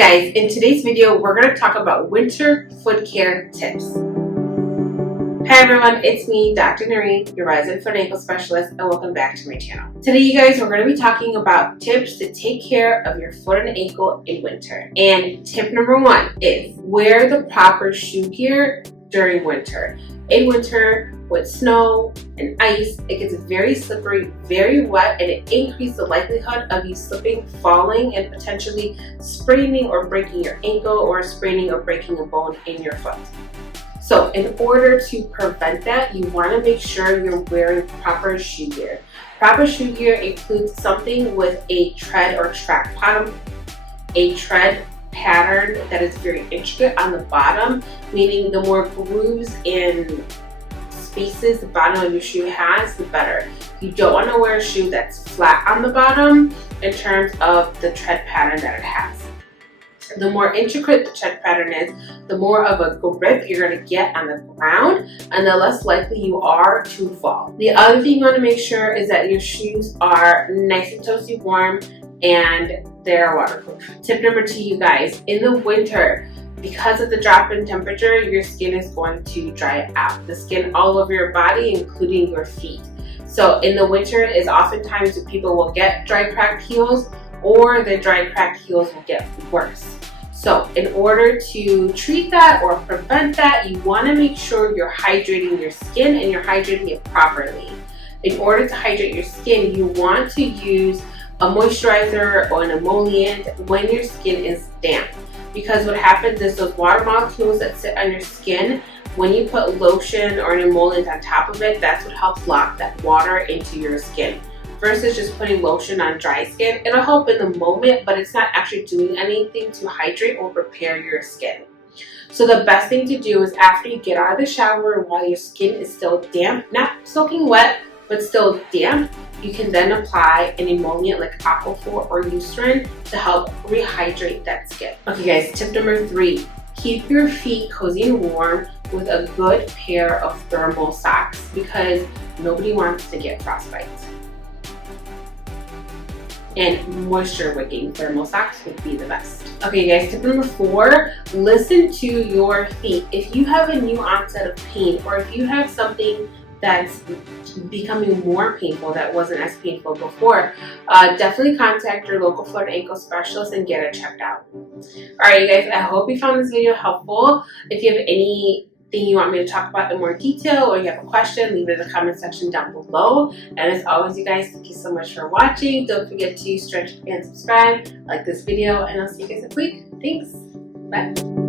guys, in today's video we're going to talk about winter foot care tips. Hi everyone, it's me, Dr. Nooreen, your resident foot and ankle specialist, and welcome back to my channel. Today you guys, we're going to be talking about tips to take care of your foot and ankle in winter. And tip number one is wear the proper shoe gear during winter. In winter, with snow and ice, it gets very slippery, very wet, and it increases the likelihood of you slipping, falling, and potentially spraining or breaking your ankle or spraining or breaking a bone in your foot. So in order to prevent that, you want to make sure you're wearing proper shoe gear. Proper shoe gear includes something with a tread or track bottom, a tread pattern that is very intricate on the bottom, meaning the more grooves and spaces the bottom of your shoe has, the better. You don't want to wear a shoe that's flat on the bottom in terms of the tread pattern that it has. The more intricate the tread pattern is, the more of a grip you're going to get on the ground and the less likely you are to fall. The other thing you want to make sure is that your shoes are nice and toasty warm and they're waterproof. Tip number two, you guys, in the winter, because of the drop in temperature, your skin is going to dry out. The skin all over your body, including your feet. So in the winter is oftentimes when people will get dry cracked heels, or the dry cracked heels will get worse. So in order to treat that or prevent that, you want to make sure you're hydrating your skin and you're hydrating it properly. In order to hydrate your skin, you want to use a moisturizer or an emollient when your skin is damp. Because what happens is those water molecules that sit on your skin, when you put lotion or an emollient on top of it, that's what helps lock that water into your skin. Versus just putting lotion on dry skin. It'll help in the moment, but it's not actually doing anything to hydrate or prepare your skin. So the best thing to do is after you get out of the shower while your skin is still damp, not soaking wet, but still damp, you can then apply an emollient like Aquaphor or Eucerin to help rehydrate that skin. Okay guys, tip number three, keep your feet cozy and warm with a good pair of thermal socks because nobody wants to get frostbite. And moisture wicking thermal socks would be the best. Okay guys, tip number four, listen to your feet. If you have a new onset of pain or if you have something that's becoming more painful that wasn't as painful before, definitely contact your local foot and ankle specialist and get it checked out. Alright you guys, I hope you found this video helpful. If you have anything you want me to talk about in more detail or you have a question, leave it in the comment section down below. And as always you guys, thank you so much for watching. Don't forget to stretch and subscribe, like this video, and I'll see you guys next week. Thanks. Bye.